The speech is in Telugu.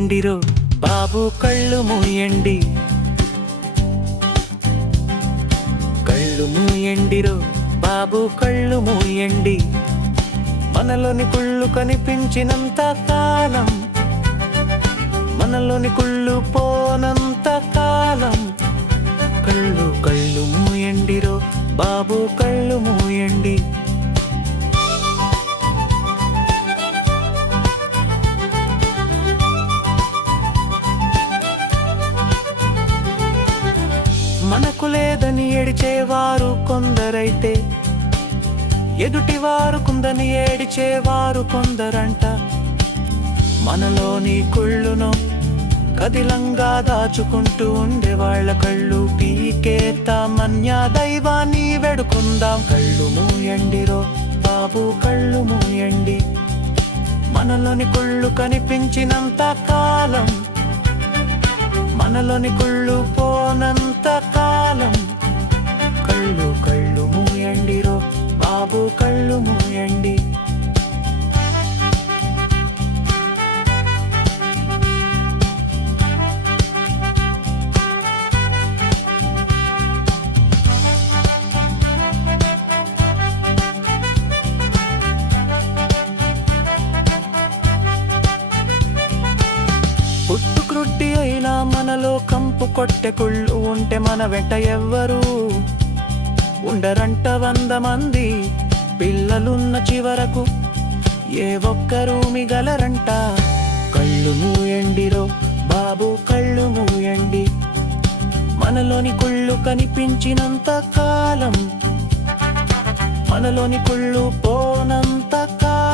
మూయండిరో బాబు కళ్ళు మూయండి, కళ్ళు మూయండిరో బాబు కళ్ళు మూయండి. మనలోని కుళ్ళు కనిపించినంత కాలం, మనలోని కుళ్ళు పోనంత కాలం, కళ్ళు కళ్ళు మూయండిరో బాబు కళ్ళు మూయండి. మనకు లేదని ఏడిచేవారు కొందరైతే, ఎదుటివారు కుందని ఏడిచేవారు కొందరంట. మనలోని కుళ్ళును కదిలంగా దాచుకుంటూ ఉండేవాళ్ళ కళ్ళు పీకేతామన్య దైవాన్ని వేడుకుందాం. కళ్ళు మూయండిరో బాబు కళ్ళు మూయండి. మనలోని కుళ్ళు కనిపించినంత కాలం, మనలోని కుళ్ళు పోనంత కాలం, కళ్ళు కళ్ళు మూయండిరో బాబు కళ్ళు మూయండి. పుట్టుకృట్టి అయినా మనలో కంపు కొట్టె కుళ్ళు ఉంటే మన వెంట ఎవ్వరు ఉండరంట. 100 మంది పిల్లలున్న చివరకు ఏ ఒక్కరు మిగలరంట. కళ్ళు మూయండిరో బాబు కళ్ళు మూయండి. మనలోని కుళ్ళు కనిపించినంత కాలం, మనలోని కుళ్ళు పోనంత కాలం,